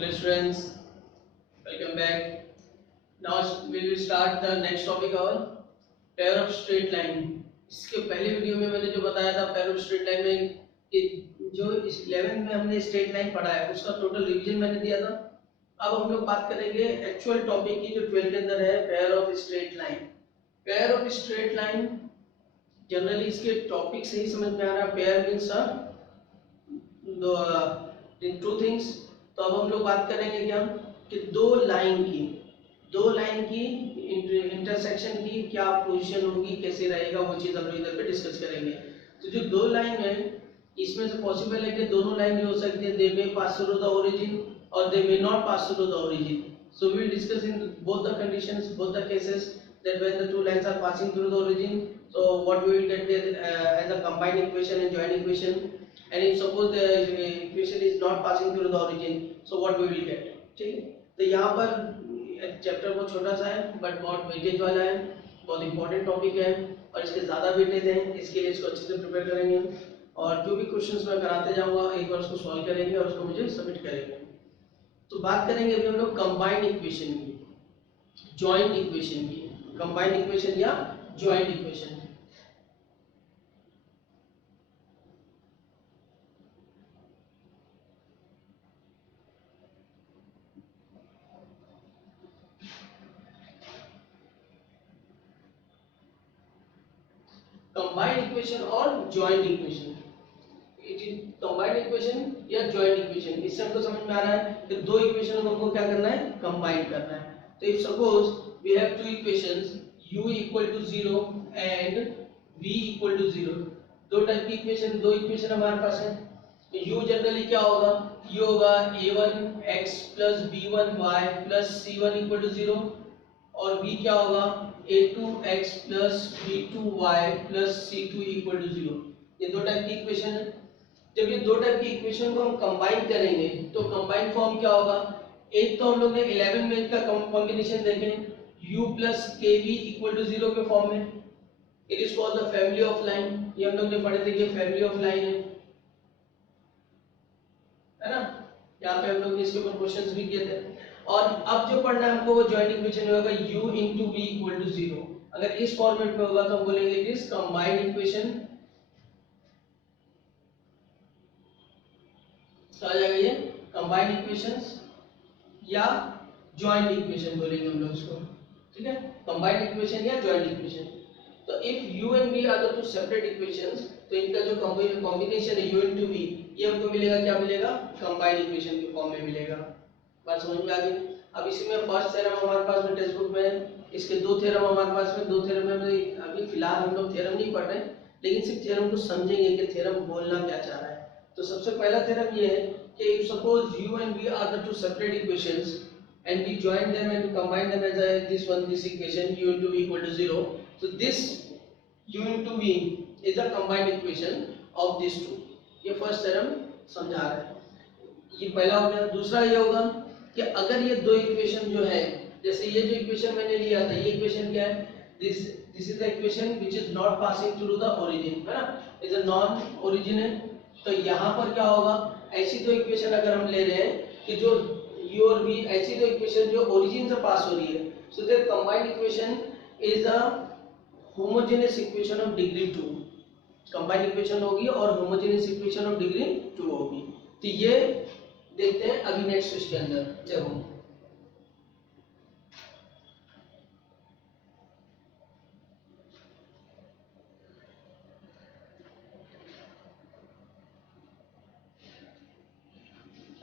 Hello students, welcome back. Now we will start the next topic our pair of straight line. इसके पहले video में मैंने जो बताया था pair of straight line में कि जो इस 11th में हमने straight line पढ़ा है उसका टोटल रिवीजन मैंने दिया था. अब हम लोग बात करेंगे एक्चुअल टॉपिक की जो 12th के अंदर है pair of straight line. Pair of straight line generally इसके टॉपिक से ही समझ में आ रहा है. pair means two things. तो अब हम लोग बात करेंगे क्या कि दो लाइन की इंटरसेक्शन की क्या पोजीशन होगी, कैसे रहेगा, वो चीज हम लोग इधर पे डिस्कस करेंगे. तो जो दो लाइन है इसमें से पॉसिबल है कि दोनों लाइन जो हो सकती है they may pass through the origin और they may not pass through the origin. So we will discuss in both the conditions, both the cases that when the two lines are passing through the origin, so what we will get there as a combined equation and joint equation. And if suppose the equation is not passing through the origin, so what we will get. ठीक है. तो यहाँ पर chapter बहुत छोटा सा है but बहुत वेटेज वाला है, बहुत इंपॉर्टेंट टॉपिक है और इसके ज़्यादा वेटेज है. इसके लिए इसको अच्छे से प्रिपेयर करेंगे और जो भी क्वेश्चंस मैं कराते जाऊँगा एक बार उसको सॉल्व करेंगे और उसको मुझे सबमिट करेंगे. तो बात करेंगे अभी हम लोग कंबाइंड इक्वेशन की, जॉइंट इक्वेशन की. कंबाइंड इक्वेशन या जॉइंट इक्वेशन. कंबाइंड इक्वेशन और joint equation. It is combined equation या जॉइंट इक्वेशन. इससे हमको समझ में आ रहा है कि दो इक्वेशन को हमको क्या करना है, कंबाइन करना है. तो if suppose we have two equations u equal to 0 and v equal to 0. दो टाइप की इक्वेशन, दो इक्वेशन हमारे पास है. तो u जनरली क्या होगा, ये होगा a1x plus b1y plus c1 equal to 0 और v क्या होगा a2x plus b2y plus c2 equal to 0. ये दो टाइप की इक्वेशन है. जब ये दो टाइप की इक्वेशन को हम कंबाइन करेंगे तो कंबाइन फॉर्म क्या होगा. एक तो हम लोग ने 11 में इसका कॉम्बिनेशन देखे u plus kv equal to 0 के फॉर्म में. It is called the family of line. ये हम लोग ने पढ़े थे कि फैमिली ऑफ लाइन है ना. यहाँ पे हम लोग ने इसके ऊपर क्वेश्चंस भी किए थे. और अब जो पढ़ना है हमको वो जॉइंट इक्वेशन में होगा u into v equal to 0. अगर इस फॉर्मेट में होगा तो हम बोलेंगे इट इज कंबाइंड इक्वेशन. तो आ जाएगा ये कंबाइंड इक्वेशंस या जॉइंट इक्वेशन बोलेंगे हम लोग इसको. ठीक है, कंबाइंड इक्वेशन या जॉइंट इक्वेशन. तो if u and v are the two separate equations तो इनका जो कॉम्बिनेशन है u into v ये हमको मिलेगा, क्या मिलेगा, कंबाइंड इक्वेशन के फॉर्म में मिलेगा. बात समझ में आ गई. अब इसी में फर्स्ट थ्योरम हमारे पास में टेक्स्ट बुक में है, इसके दो थ्योरम हमारे पास में. दो थ्योरम में अभी फिलहाल हम लोग थ्योरम नहीं पढ़ रहे लेकिन सिर्फ थ्योरम को समझेंगे कि थ्योरम बोलना क्या चाह रहा है. तो सबसे पहला थ्योरम ये है कि if suppose u and v are the two separate equations and we join them and combine them as this equation u into v equal to 0. So this u into v is a combined equation of these two. ये first theorem समझा रहा है. ये पहला हो गया. दूसरा ये होगा कि अगर ये दो इक्वेशन जो है, जैसे ये जो इक्वेशन मैंने लिया था, ये इक्वेशन क्या है, this is the equation which is not passing through the origin, है ना, इज अ नॉन ओरिजिन है. तो यहाँ पर क्या होगा, ऐसी दो इक्वेशन अगर हम ले रहे हैं कि जो u और v, ऐसी दो इक्वेशन जो ओरिजिन से पास हो रही है, so their combined equation is a homogeneous equation of degree 2. Combined equation होगी और होमोजेनियस इक्वेशन ऑफ डिग्री 2 होगी. तो ये देखते हैं अभी नेक्स्ट इसके अंदर. देखो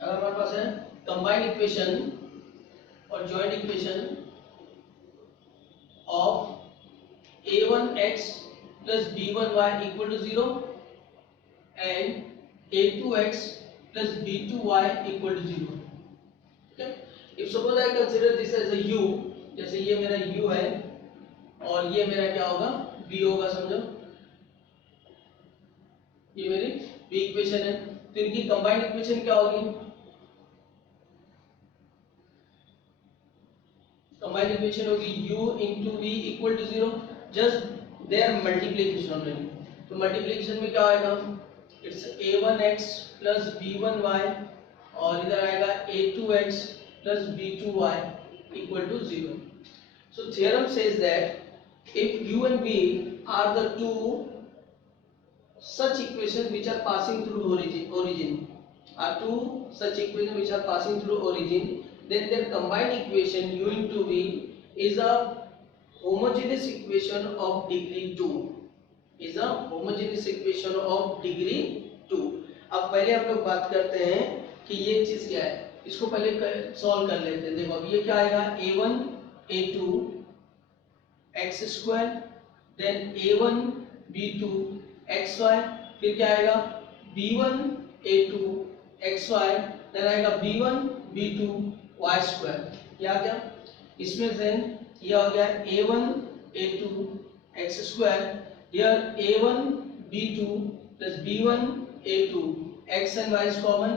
अगर हमारे पास है कंबाइंड इक्वेशन और joint equation of a1x plus b1y equal to 0 and a2x plus b2y equal to 0. okay, if suppose I consider this as a u, जैसे ये मेरा u है और ये मेरा क्या होगा, b होगा. समझो ये मेरी b इक्वेशन है. तो इनकी कंबाइंड इक्वेशन क्या होगी, कंबाइंड इक्वेशन होगी u into v equal to 0. Just their multiplication only. तो मल्टीप्लिकेशन में क्या आएगा, इट्स a1x plus b1y और इधर आएगा a2x plus b2y equal to 0. So theorem says that if u and v are the two such equations which are passing through origin are two such equations which are passing through origin, then their combined equation u into v is a homogeneous equation of degree 2, is a homogeneous equation of degree 2. अब पहले हम लोग बात करते हैं कि ये चीज क्या है, इसको पहले सॉल्व कर लेते हैं। देखो अब ये क्या आएगा, a1 a2 x square, then a1 b2 xy, फिर क्या आएगा b1 a2 xy, देन आएगा b1 b2 y स्क्वायर। क्या क्या इसमें से ये हो गया a1 a2 x square, here a1 b2 plus b1 a2 x and y is common,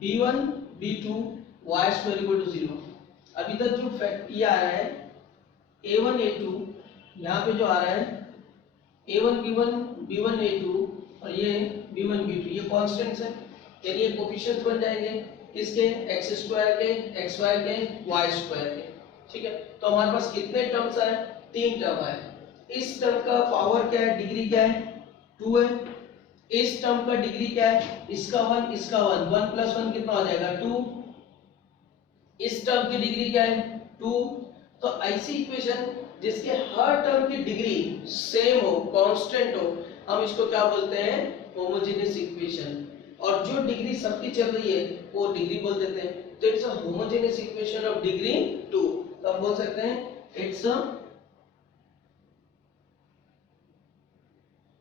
b1 b2 y square equal to 0। अब इधर जो फैक्ट ये आ रहा है a1 a2, यहाँ पे जो आ रहा है a1 b1 b1 a2 और ये b1 b2, ये कांस्टेंट्स है, यानी ये कोफिशिएंट्स बन जाएंगे किसके, x स्क्वायर के, xy के, y स्क्वायर के। ठीक है, तो हमारे पास कितने टर्म्स आए, 3 टर्म आए। इस टर्म का पावर क्या है, डिग्री क्या है, 2 है। इस टर्म का डिग्री क्या है, इसका 1 इसका 1, 1 प्लस 1 कितना हो जाएगा 2। इस टर्म की डिग्री क्या है 2। तो ऐसी इक्वेशन जिसके हर टर्म की डिग्री सेम हो, कांस्टेंट हो, हम इसको क्या बोलते हैं, होमोजेनियस इक्वेशन। और जो डिग्री सबकी चल रही है वो डिग्री बोल देते हैं। तो it's a homogeneous equation of degree 2। तो हम बोल सकते हैं it's a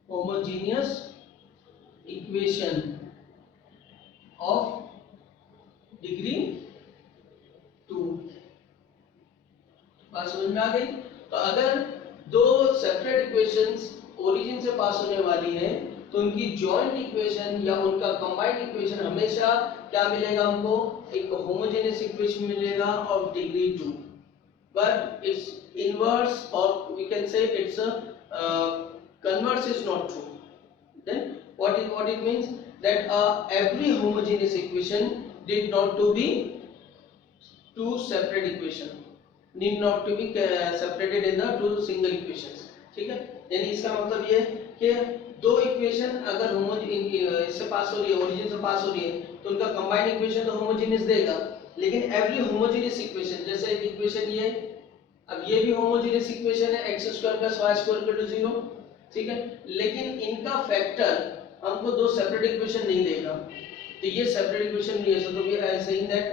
homogeneous equation of degree 2। बात समझ में आ गई। तो अगर दो सेपरेट इक्वेशंस ओरिजिन से पास होने वाली है तो उनकी जॉइंट इक्वेशन या उनका कंबाइंड इक्वेशन हमेशा क्या मिलेगा, हमको एक होमोजेनियस इक्वेशन मिलेगा of degree 2। But it's inverse और we can say it's converse is not true. Then what it means that every homogeneous equation need not to be two separate equation, need not to be separated in the two single equations। ठीक है, यानी इसका मतलब ये कि दो equation अगर इससे पास हो रही है, ओरिजिन से पास हो रही है, तो उनका कंबाइंड इक्वेशन तो होमोजेनियस देगा। लेकिन एवरी होमोजेनियस इक्वेशन, जैसे एक इक्वेशन ये, अब ये भी होमोजेनियस इक्वेशन है x square plus y square equal to 0। ठीक है, लेकिन इनका फैक्टर हमको दो सेपरेट इक्वेशन नहीं देगा। तो ये सेपरेट इक्वेशन नहीं है, so we are saying that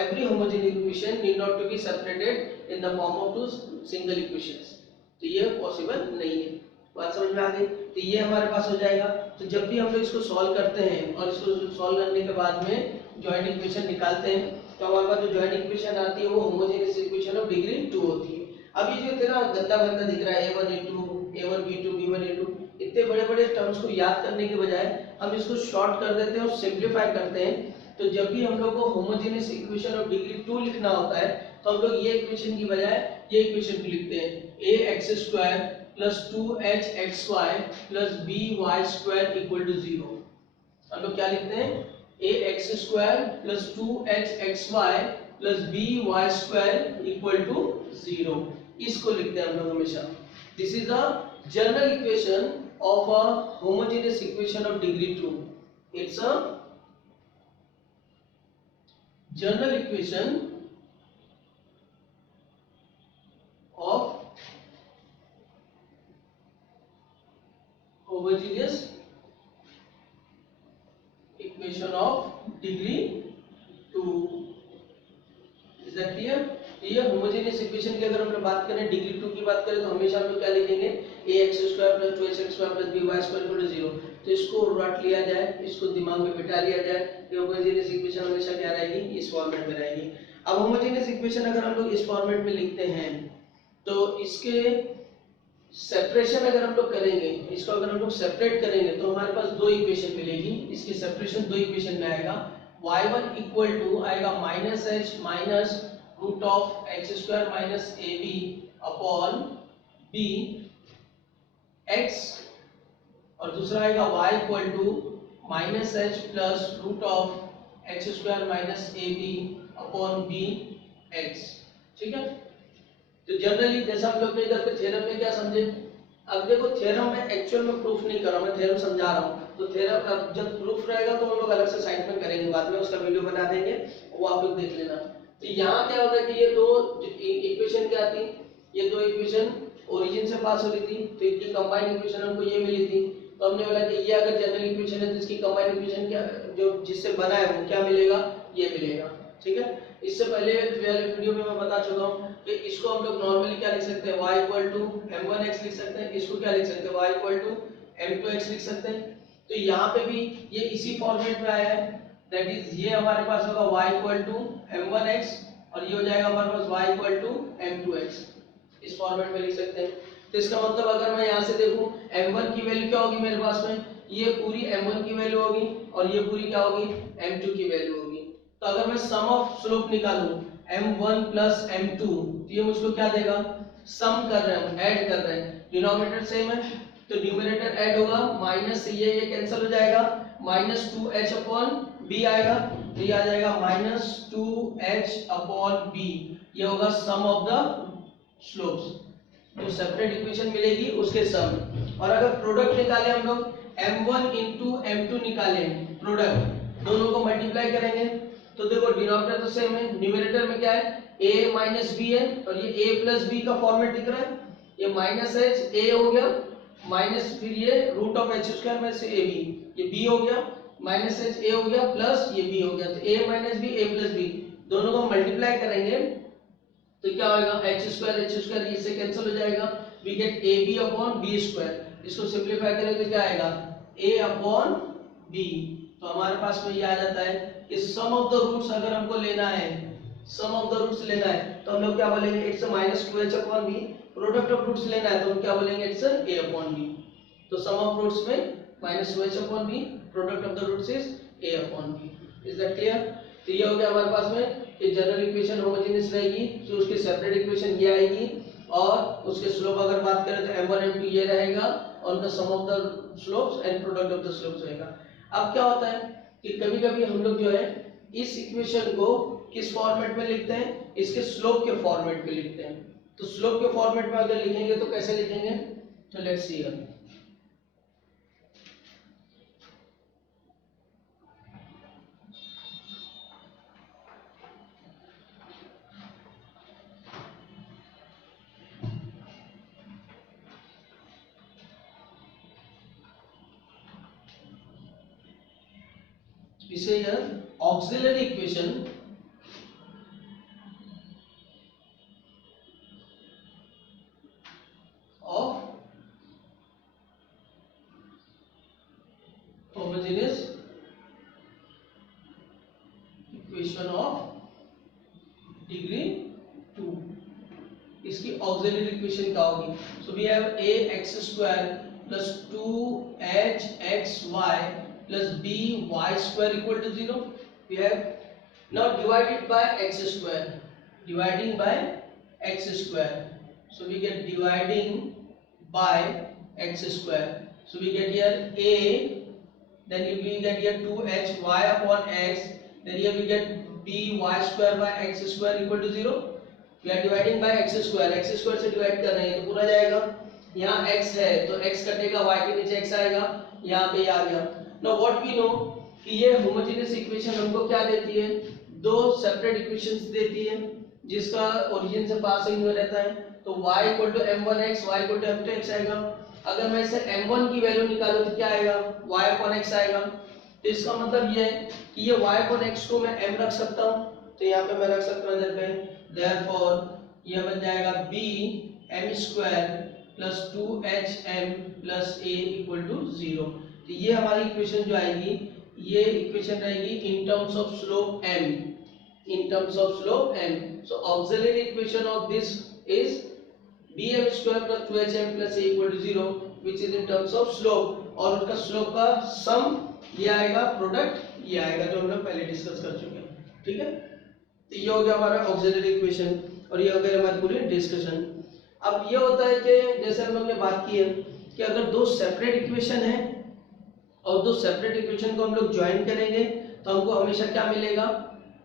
every homogeneous equation need not to be separated in the form of two single equations। तो ये पॉसिबल नहीं है। बात समझ में आ गई। तो ये हमारे पास हो जाएगा। तो जब भी हम लोग इसको सॉल्व करते हैं और इसको सॉल्व करने के बाद में जॉइंट इक्वेशन निकालते हैं, तो हमारे पास जो जॉइंट इक्वेशन आती है वो होमोजेनियस इक्वेशन ऑफ डिग्री 2 होती है। अब ये जो तेरा गंदा गंदा दिख रहा है a1 a2 a1 b2 b1 a2, इतने बड़े बड़े टर्म्स को याद करने के बजाय हम इसको शॉर्ट कर देते हैं और सिंपलीफाई करते हैं। तो जब भी हम लोग को होमोजेनियस इक्वेशन ऑफ डिग्री 2 लिखना होता है तो हम लोग ये इक्वेशन की बजाय ये इक्वेशन लिखते हैं, ax² plus 2hxy plus by square equal to 0। हम लोग क्या लिखते हैं, ax² plus 2hxy plus by square equal to 0। इसको लिखते हैं हम लोग हमेशा। This is a general equation of a homogeneous equation of degree 2। It's a general equation of homogeneous equation of degree 2। Is that clear? ये homogeneous equation की अगर हम लोग बात करें, डिग्री 2 की बात करें, तो हमेशा हम लोग क्या लिखेंगे, ax² plus 2hxy plus by square equal to 0। तो इसको रट लिया जाए, इसको दिमाग में बिठा लिया जाए, ये होमोजेनियस इक्वेशन हमेशा क्या रहेगी, इस फॉर्मेट में रहेगी। अब होमोजेनियस इक्वेशन अगर हम लोग इस फॉर्मेट में लिखते हैं तो इसके सेपरेशन अगर हम लोग करेंगे, इसको अगर हम लोग सेपरेट करेंगे तो हमारे पास दो इक्वेशन मिलेगी। इसकी सेपरेशन दो इक्वेशन में आएगा, y1 इक्वल टू आएगा minus h minus root of x square minus ab upon b x, और दूसरा आएगा y equal to minus h plus root of x square minus a b upon b x. ठीक है, तो generally जैसा हम लोग ने इधर पे थ्योरम में क्या समझे, अब देखो थ्योरम में एक्चुअल में प्रूफ नहीं कर रहा हूं, मैं थ्योरम समझा रहा हूं, तो थ्योरम अब जब प्रूफ रहेगा तो हम लोग अलग से साइड में करेंगे, बाद में उसका वीडियो बना देंगे, वो आप लोग देख लेना। तो यहाँ क्या होता है कि ये दो इक्वेशन क्या थी, ये दो इक्वेशन ओरिजिन से पास हो रही थी, तो इनकी कंबाइंड इक्वेशन हमको ये मिली थी, तो हमने बोला कि ये अगर जनरल इक्वेशन है तो इसकी कंबाइंड इक्वेशन क्या जो जिससे बना है वो क्या मिलेगा, ये मिलेगा। ठीक है, इससे पहले वीडियो में मैं बता चुका हूँ कि इसको हम लोग नॉर्मली क्या लिख सकते हैं, y इक्वल टू m1x लिख सकते हैं, इसको क्या लिख सकते हैं, y इक्वल टू m2x लिख सकते हैं। तो यहाँ पे भी ये इसी फॉर्मेट में आया है, दैट इज ये हमारे पास होगा y इक्वल टू m1x और ये हो जाएगा हमारे पास y इक्वल टू m2x, इस फॉर्मेट में लिख सकते हैं। तो इसका मतलब अगर मैं यहाँ से देखूं m1 की वैल्यू क्या होगी मेरे पास में, ये पूरी m1 की वैल्यू होगी और ये पूरी क्या होगी, m2 की वैल्यू होगी। तो अगर मैं सम ऑफ स्लोप निकालूं m1 प्लस m2, तो ये मुझको क्या देगा, सम कर रहे हैं, ऐड कर रहे हैं, डिनोमिनेटर सेम है तो न्यूमरेटर ऐड होगा, माइनस से ये कैंसिल हो जाएगा, माइनस 2h अपॉन b आएगा, तो ये आ जाएगा माइनस 2h अपॉन b, ये होगा सम ऑफ द स्लोप्स, जो सेपरेट इक्वेशन मिलेगी उसके सम। और अगर प्रोडक्ट निकाले हम लोग m1 इंटू m2 निकाले प्रोडक्ट, दोनों को मल्टीप्लाई करेंगे तो देखो डिनोमिनेटर तो सेम है, न्यूमरेटर में क्या है a माइनस b है और ये a प्लस b का फॉर्मेट दिख रहा है, ये माइनस h a हो गया, माइनस फिर ये रूट ऑफ h स्क्वायर में से a b, ये b हो गया, माइनस h a हो गया प्लस ये b हो गया, तो a minus b a plus b दोनों को मल्टीप्लाई करेंगे तो क्या होगा, h स्क्वायर इससे कैंसिल हो जाएगा, we get ab upon b square, इसको सिंपलीफाई करेंगे तो क्या आएगा a अपॉन b। तो हमारे पास में ये आ जाता है कि सम ऑफ द रूट्स अगर हमको लेना है, सम ऑफ द रूट्स लेना है तो हम लोग क्या बोलेंगे, it's minus 2h upon b, product of roots लेना है तो हम क्या बोलेंगे, इट्स a अपॉन b। तो सम ऑफ रूट्स में minus 2h upon b, product of the roots is a upon b। Is that clear? तो ये हो गया हमारे पास में कि जनरल इक्वेशन होमोजेनियस रहेगी तो उसकी सेपरेट इक्वेशन ये आएगी, और उसके स्लोप अगर बात करें तो m1 m2 ये रहेगा और उनका sum of the slopes and product of the slopes रहेगा। अब क्या होता है कि कभी-कभी हम लोग जो है इस इक्वेशन को किस फॉर्मेट में लिखते हैं, इसके स्लोप के फॉर्मेट में लिखते हैं। तो स्लोप के फॉर्मेट में अगर लिखेंगे तो कैसे लिखेंगे, तो let's see here. We say here auxiliary equation of homogeneous equation of degree 2, इसकी auxiliary equation क्या होगी, so we have ax square plus 2hxy plus by square equal to 0. We have now divided by x square, dividing by x square, so we get dividing by x square, so we get here a, then we get here 2hy upon x, then here we get by square by x square equal to 0. We are dividing by x square से divide कर रहे हैं तो पूरा जाएगा, यहाँ x है तो x कटेगा, y के नीचे x आएगा, यहाँ पे आ गया। Now what we know कि ये होमोजेनियस इक्वेशन हमको क्या देती है, दो सेपरेट इक्वेशंस देती है जिसका ओरिजिन से पासिंग में रहता है, तो y equal to m1x y equal to m2x आएगा। अगर मैं इसे m1 की वैल्यू निकालूं तो क्या आएगा, y अपॉन x आएगा। तो इसका मतलब ये है कि ये y अपॉन x को मैं m रख सकता हूं, तो यहाँ पे मैं रख सकता हूं इधर पे, देयरफॉर ये बन जाएगा b m square plus 2hm plus a equal to 0। तो ये हमारी इक्वेशन जो आएगी, ये इक्वेशन रहेगी in terms of slope m, in terms of slope m। So auxiliary equation of this is bm square plus 2hm plus a equal to 0 which is in terms of slope, और उनका slope का सम ये आएगा, product ये आएगा, जो हम लोग पहले डिस्कस कर चुके हैं। ठीक है, तो ये हो गया हमारा ऑक्सिलरी इक्वेशन और ये हो गया हमारी पूरी डिस्कशन। अब ये होता है कि जैसे हम लोग ने बात की है कि अगर दो सेपरेट इक्वेशन है और दो सेपरेट इक्वेशन को हम लोग ज्वाइन करेंगे तो हमको हमेशा क्या मिलेगा,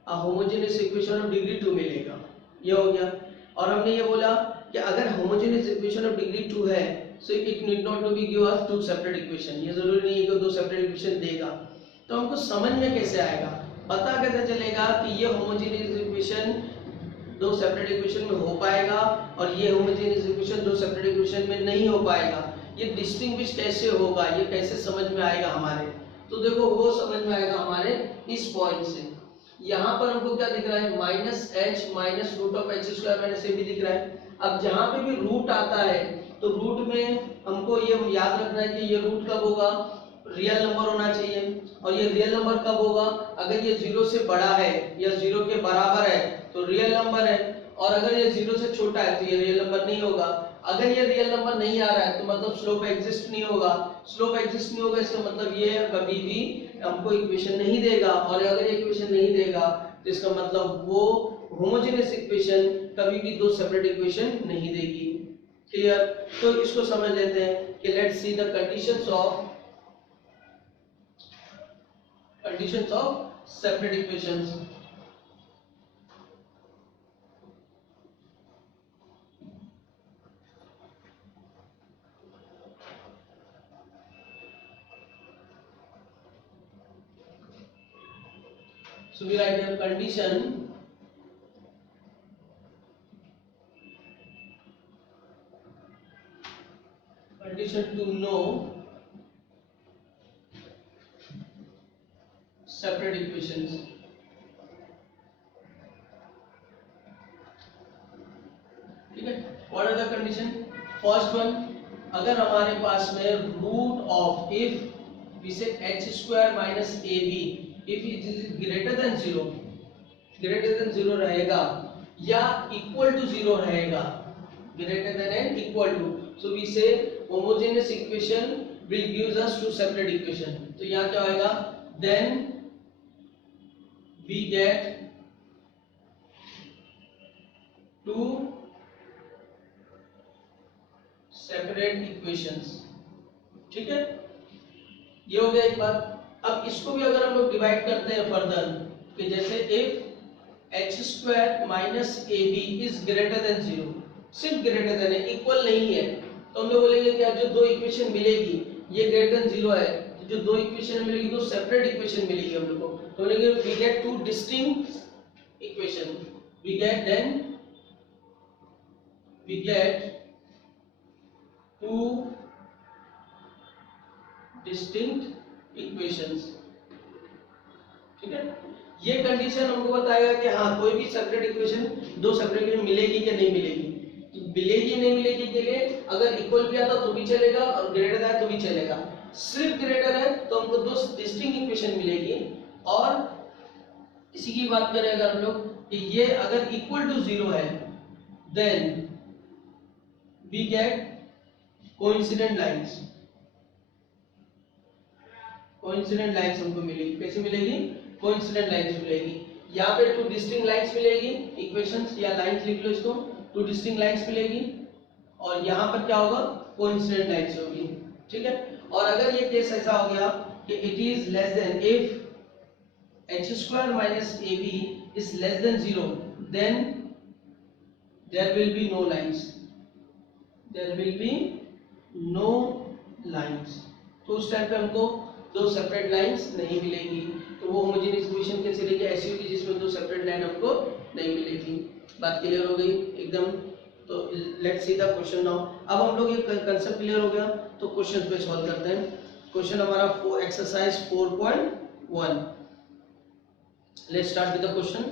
होमोजेनियस इक्वेशन ऑफ डिग्री 2 मिलेगा। ये हो गया। और हमने ये बोला कि अगर होमोजेनियस इक्वेशन ऑफ डिग्री 2 है so it need not to be give us two separate equation. ये जरूरी नहीं है कि दो सेपरेट इक्वेशन देगा। तो हमको समझ में कैसे आएगा, पता कैसे चलेगा कि ये होमोजेनियस इक्वेशन दो सेपरेट इक्वेशन में हो पाएगा और ये होमोजेनियस इक्वेशन दो सेपरेट इक्वेशन में नहीं हो पाएगा। ये डिस्टिंग्विश कैसे होगा, ये कैसे समझ में आएगा हमारे, तो देखो वो समझ में आएगा हमारे इस पॉइंट से। यहाँ पर हमको क्या दिख रहा है, minus H minus root of H square minus A भी दिख रहा है। अब जहाँ पे भी रूट आता है तो रूट में हमको ये याद रखना है कि ये रूट कब होगा, रियल नंबर होना चाहिए। और ये रियल नंबर कब होगा, अगर ये जीरो से बड़ा है या जीरो के बराबर है तो रियल नंबर है, और अगर ये जीरो से छोटा है तो ये रियल नंबर नहीं होगा। अगर ये रियल नंबर नहीं आ रहा है तो मतलब स्लोप एग्जिस्ट नहीं होगा। स्लोप एग्जिस्ट नहीं होगा इसका मतलब ये कभी भी हमको इक्वेशन नहीं देगा, और अगर ये इक्वेशन नहीं देगा तो इसका मतलब वो होमोजेनियस इक्वेशन कभी भी दो सेपरेट इक्वेशन नहीं देगी। क्लियर? तो इसको समझ लेते हैं कि let's see the conditions of separate equations. So we write a condition to know separate equations. ठीक है, what are the condition? First one, अगर हमारे पास में root of if we say h square minus ab if it is greater than 0 रहेगा या equal to 0 रहेगा, greater than and equal to, so we say homogeneous equation will gives us two separate equation. तो यहाँ क्या होगा, then we get two separate equations. ठीक है, ये हो गया एक बात। अब इसको भी अगर हम लोग डिवाइड करते हैं फर्दर कि जैसे if h square minus a b is greater than 0, सिर्फ ग्रेटर देन है, इक्वल नहीं है, तो हम लोग बोलेंगे क्या, जो दो इक्वेशन मिलेगी ये ग्रेटर देन 0 है, तो जो दो इक्वेशन मिलेगी दो सेपरेट इक्वेशन मिलेगी हम लोग को, तो बोलेंगे we get two distinct equation, we get two distinct equations। ठीक है, ये कंडीशन हमको बताएगा कि हाँ कोई भी सेपरेट इक्वेशन दो सेपरेट इक्वेशन मिलेगी कि नहीं मिलेगी। तो मिलेगी नहीं मिलेगी के लिए अगर इक्वल भी आता तो भी चलेगा और ग्रेटर है तो भी चलेगा। सिर्फ ग्रेटर है तो हमको दो डिस्टिंक्ट इक्वेशन मिलेगी। और इसी की बात करें अगर हम लोग कि ये अगर इक्वल टू 0 है then we get coincident lines. Coincident lines हमको मिलेगी, कैसे मिलेगी, कोइंसिडेंट लाइंस मिलेगी। यहाँ पे टू डिस्टिंक्ट लाइंस मिलेगी, इक्वेशंस या लाइंस लिख लो इसको, टू डिस्टिंक्ट लाइंस मिलेगी, और यहाँ पर क्या होगा, कोइंसिडेंट लाइंस होगी। ठीक है, और अगर ये केस ऐसा हो गया कि it is less than, if h square minus a b is less than 0 then there will be no lines, there will be no lines. तो उस टाइम पे हमको दो सेपरेट लाइंस नहीं मिलेगी। तो वो होमोजेनियस इक्वेशन कैसे रहेगी, ऐसी होगी जिसमें दो सेपरेट लाइन हमको नहीं मिलेगी। बात क्लियर हो गई एकदम? तो let's see the question now. अब हम लोग ये कंसेप्ट क्लियर हो गया तो क्वेश्चन पे सॉल्व करते हैं। क्वेश्चन हमारा exercise 4.1। Let's start with the question.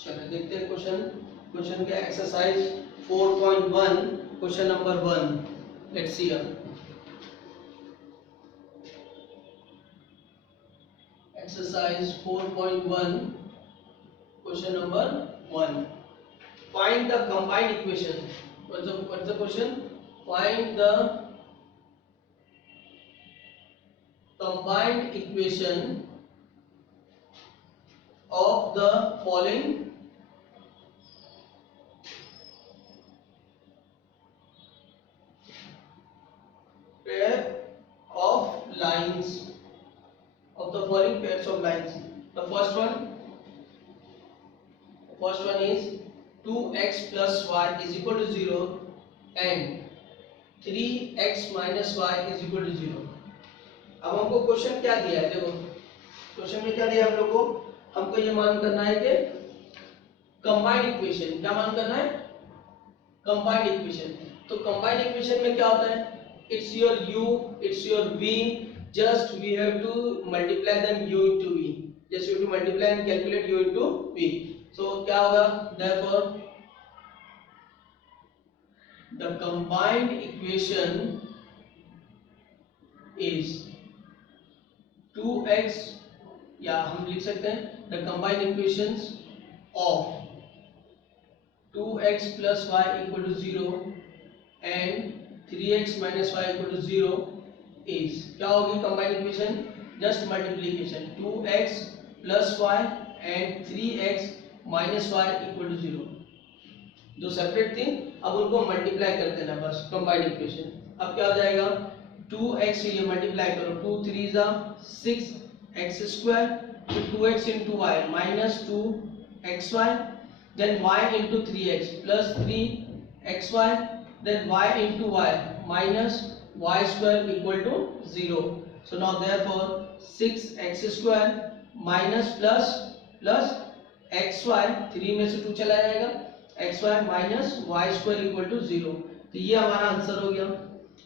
चलो देखते हैं क्वेश्चन के exercise 4.1 question number 1। Let's see exercise 4.1 question number 1. Find the combined equation. What's the question? Find the combined equation of the following pair of lines, of the following pairs of lines. The first one is 2x plus y is equal to 0 and 3x minus y is equal to 0. अब हमको question क्या दिया है, देखो question में क्या दिया हम लोग को, हमको ये मान करना है कि कंबाइंड इक्वेशन, क्या मान करना है, कंबाइंड इक्वेशन। तो कंबाइंड इक्वेशन में क्या होता है, it's your u, it's your v, just we have to multiply them u into v, just we have to multiply and calculate u into v. So क्या होगा, therefore the combined equation is 2x, या हम लिख सकते हैं the combined equations of 2x plus y equal to 0 and 3x minus y equal to 0 is, क्या होगी combined equation, just multiplication 2x plus y and 3x minus y equal to 0, जो separate थी अब उनको मल्टीप्लाई कर देना बस, combined equation. अब क्या हो जाएगा, 2x ये मल्टीप्लाई करो, 2 3 जा 6x स्क्वायर, तो 2x into y minus 2xy, then y into 3x plus 3xy, then y into y minus y square equal to 0. So now therefore 6x square minus plus xy, 3 में से 2 चला जाएगा, xy minus y square equal to 0. तो ये हमारा answer हो गया।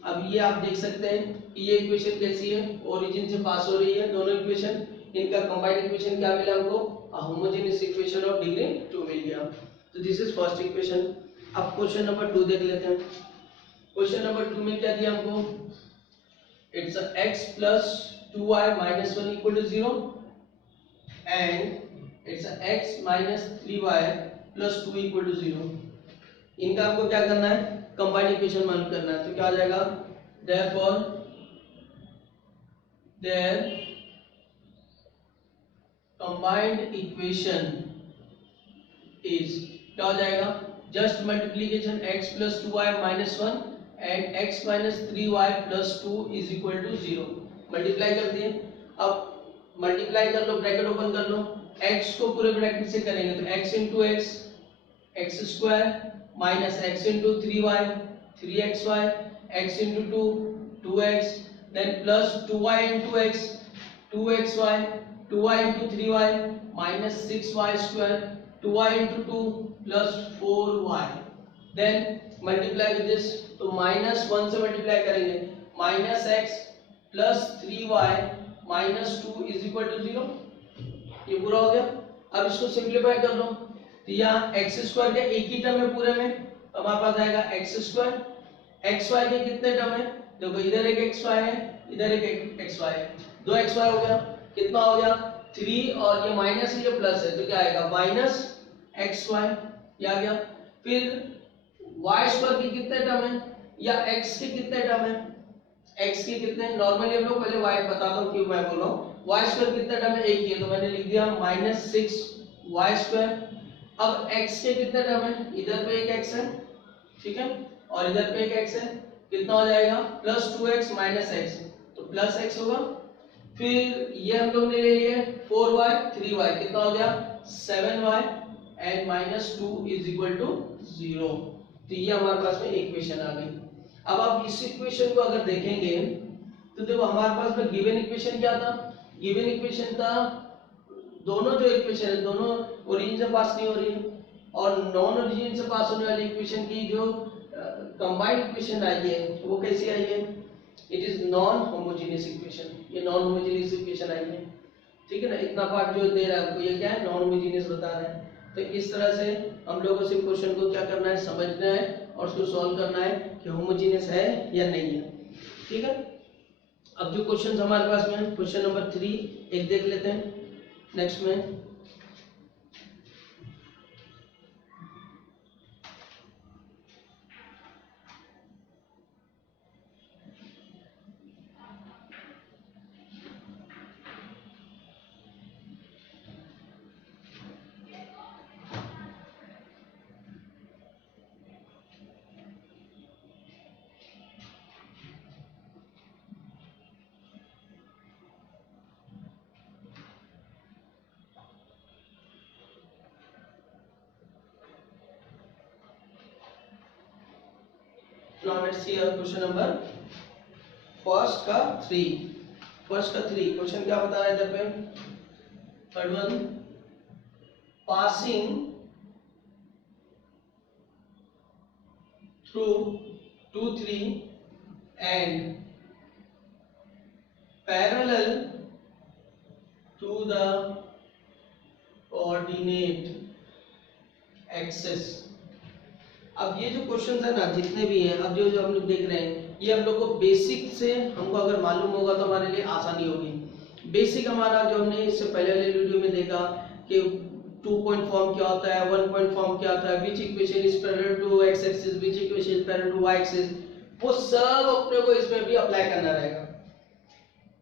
अब ये आप देख सकते हैं ये इक्वेशन कैसी है, ओरिजिन से पास हो रही है दोनों इक्वेशन, इनका कंबाइंड इक्वेशन क्या मिला हमको, होमोजेनियस इक्वेशन ऑफ डिग्री 2 मिल गया। तो दिस इज फर्स्ट इक्वेशन। अब क्वेश्चन नंबर 2 देख लेते हैं। क्वेश्चन नंबर 2 में क्या दिया हमको, it's x plus 2y minus 1 equal to 0 and it's x minus 3y plus 2 equal to 0। इनका आपको क्या करना है, कंबाइंड इक्वेशन मालूम करना है। तो क्या आ जाएगा, therefore their combined equation is, क्या हो जाएगा, just multiplication x plus 2y minus 1 and x minus 3y plus 2 is equal to 0। Multiply कर दिए, अब मल्टीप्लाई कर लो, ब्रैकेट ओपन कर लो, x को पूरे ब्रैकेट से करेंगे तो x into x square minus x into 3y 3xy, x into 2 2x, then plus 2y into x 2xy, 2y into 3y minus 6y square, 2y into 2 plus 4y, then multiply with this, तो minus 1 से multiply करेंगे, minus x plus 3y minus 2 is equal to 0। ये पूरा हो गया। अब इसको simplify कर लो, तो यहाँ एक्स स्क्वायर के एक ही टर्म है पूरे में, तो हमारे पास आएगा एक्स स्क्वायर, एक्स वाई के कितने टर्म है, देखो इधर एक एक्स वाई है, इधर एक एक्स वाई है, दो एक्स वाई हो गया, कितना हो गया 3, और ये माइनस है ये प्लस है, तो क्या आएगा माइनस एक्स वाई, ये आ गया। फिर वाई स्क्वायर के कितने टर्म है, या एक्स के कितने टर्म है, एक्स के कितने, नॉर्मली हम लोग पहले वाई बता दो क्यों मैं बोल रहा हूँ, वाई स्क्वायर कितने टर्म है, एक ही है, तो मैंने लिख दिया माइनस 6 वाई स्क्वायर। अब x के कितने टर्म है, इधर पे एक x है, ठीक है, और इधर पे एक x है, कितना हो जाएगा प्लस 2x माइनस x, तो प्लस x होगा। फिर ये हम लोग ने ले लिए 4y 3y, कितना हो गया 7y and minus 2 is equal to 0। तो ये हमारे पास में इक्वेशन आ गई। अब आप इस इक्वेशन को अगर देखेंगे तो देखो हमारे पास में गिवन इक्वेशन क्या था, गिवन इक्वेशन था दोनों जो इक्वेशन है दोनों ओरिजिन से पास नहीं हो रही है, और नॉन ओरिजिन से पास होने वाली इक्वेशन की जो कंबाइंड इक्वेशन आई है वो कैसी आई है, it is non homogeneous equation, ये नॉन होमोजेनियस इक्वेशन आई है, ठीक है ना। इतना पार्ट जो दे रहा है आपको ये क्या है, नॉन होमोजेनियस बता रहा है। तो इस तरह से हम लोगों से क्वेश्चन को क्या करना है, समझना है और उसको सॉल्व करना है कि होमोजेनियस है या नहीं है। ठीक है, अब जो क्वेश्चन हमारे पास में क्वेश्चन नंबर 3 एक देख लेते हैं। नेक्स्ट में now let's see our question number first का 3 क्वेश्चन क्या बता रहा है इधर पे, third one, passing through 2 3 and parallel to the coordinate axis। अब ये जो क्वेश्चंस है ना जितने भी हैं, अब जो हम लोग देख रहे हैं, ये हम लोग को बेसिक से हमको अगर मालूम होगा तो हमारे लिए आसानी होगी। बेसिक हमारा जो हमने इससे पहले वाले वीडियो में देखा कि 2 पॉइंट फॉर्म क्या होता है, 1 पॉइंट फॉर्म क्या होता है, which equation is parallel to x axis, which equation is parallel to y axis, वो सब अपने को इसमें भी अप्लाई करना रहेगा।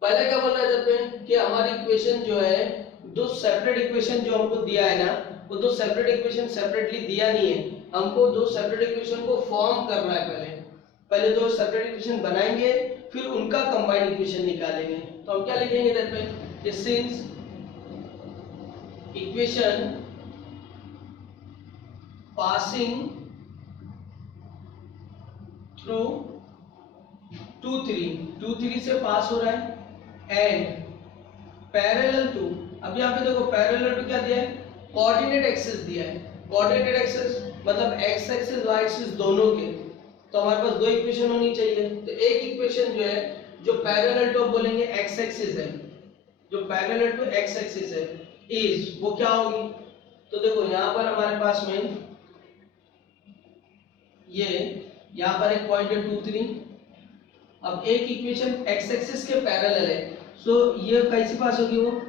पहले क्या बोल रहा है इधर पे कि हमारी इक्वेशन जो है, दो सेपरेट इक्वेशन जो हमको दिया है ना, वो दो सेपरेट इक्वेशन सेपरेटली दिया नहीं है, हमको दो सेपरेट इक्वेशन को फॉर्म करना है। पहले दो सेपरेट इक्वेशन बनाएंगे, फिर उनका कंबाइंड इक्वेशन निकालेंगे। तो हम क्या लिखेंगे इधर पे, सिंस इक्वेशन पासिंग थ्रू 2 3 से पास हो रहा है एंड पैरेलल टू, अब यहाँ पे देखो पैरेलल टू क्या दिया है, कोऑर्डिनेट एक्सिस दिया है। कोऑर्डिनेट एक्सिस मतलब एक्स एक्सिस वाई एक्सिस दोनों के, तो हमारे पास दो इक्वेशन होनी चाहिए। तो एक इक्वेशन जो है जो पैरेलल टू बोलेंगे एक्स एक्सिस है, जो पैरेलल टू एक्स एक्सिस है इज, वो क्या होगी, तो देखो यहाँ पर हमारे पास में ये यहाँ पर एक पॉइंट है 2 3। अब एक इक्वेशन एक्स एक्सिस के पैरेलल है, सो ये कैसी पास होगी, वो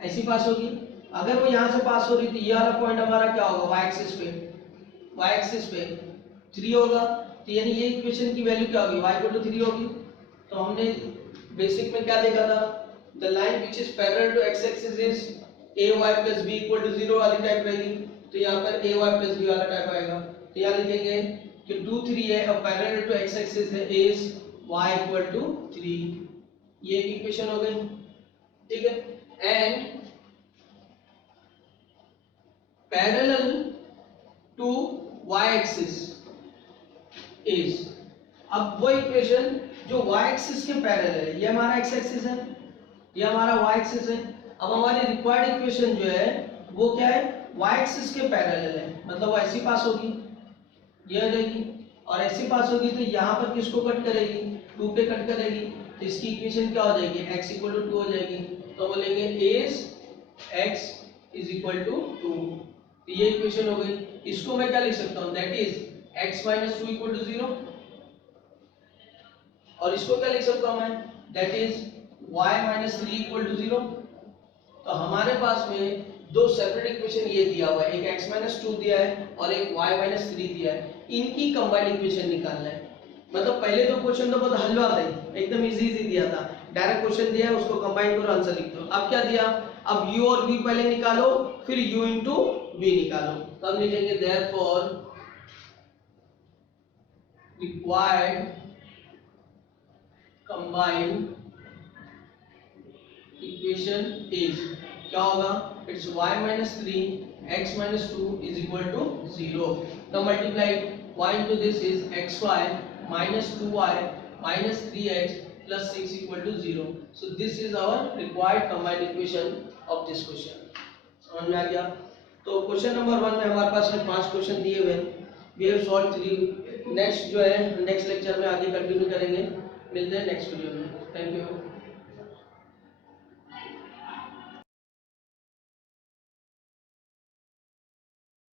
ऐसी पास होगी। अगर वो यहाँ से पास हो रही थी, ये वाला पॉइंट हमारा क्या होगा, वाई एक्सिस पे 3 होगा। तो यानी ये इक्वेशन की वैल्यू क्या होगी, y = 3 होगी। तो हमने बेसिक में क्या देखा था, the line which is parallel to x axis is ay + b = 0 वाली टाइप रहेगी। तो यहाँ पर ay + b वाला टाइप आएगा। तो यहाँ लिखेंगे कि 2 3 है और पैरेलल टू x एक्सिस है इज y = 3, ये एक इक्वेशन हो गई। ठीक है, and parallel to y axis is, अब वो इक्वेशन जो y एक्सिस के पैरेलल है, ये हमारा x एक्सिस है, ये हमारा y एक्सिस है। अब हमारी रिक्वायर्ड इक्वेशन जो है वो क्या है, y एक्सिस के पैरेलल है, मतलब वो ऐसी पास होगी, ये रहेगी, और ऐसी पास होगी तो यहाँ पर किसको कट करेगी, 2 पे कट करेगी। तो इसकी इक्वेशन क्या हो जाएगी, x = 2 हो जाएगी। तो बोलेंगे is x = 2, तो ये इक्वेशन हो गई। इसको मैं क्या लिख सकता हूँ, दैट इज x - 2 = 0, और इसको क्या लिख सकता हूँ मैं, दैट इज y - 3 = 0। तो हमारे पास में दो सेपरेट इक्वेशन ये दिया हुआ है, एक x - 2 दिया है और एक y - 3 दिया है, इनकी कंबाइंड इक्वेशन निकालना है। मतलब पहले तो क्वेश्चन तो बहुत हलवा था, एकदम इजी दिया था, डायरेक्ट क्वेश्चन दिया है, उसको कंबाइन करो आंसर लिख दो। अब क्या दिया, अब u और v पहले निकालो, फिर u * v निकालो। तो हम लिखेंगे therefore required combined equation is, क्या होगा, it's y - 3 x - 2 = 0. Now multiply y into this is xy minus 2y minus 3x plus 6 = 0. So this is our required combined equation of this question. समझ में आ गया। तो क्वेश्चन नंबर 1 में हमारे पास में 5 क्वेश्चन दिए हुए हैं, we have solved 3। नेक्स्ट जो है नेक्स्ट लेक्चर में आगे कंटिन्यू करेंगे, मिलते हैं नेक्स्ट वीडियो में। Thank you.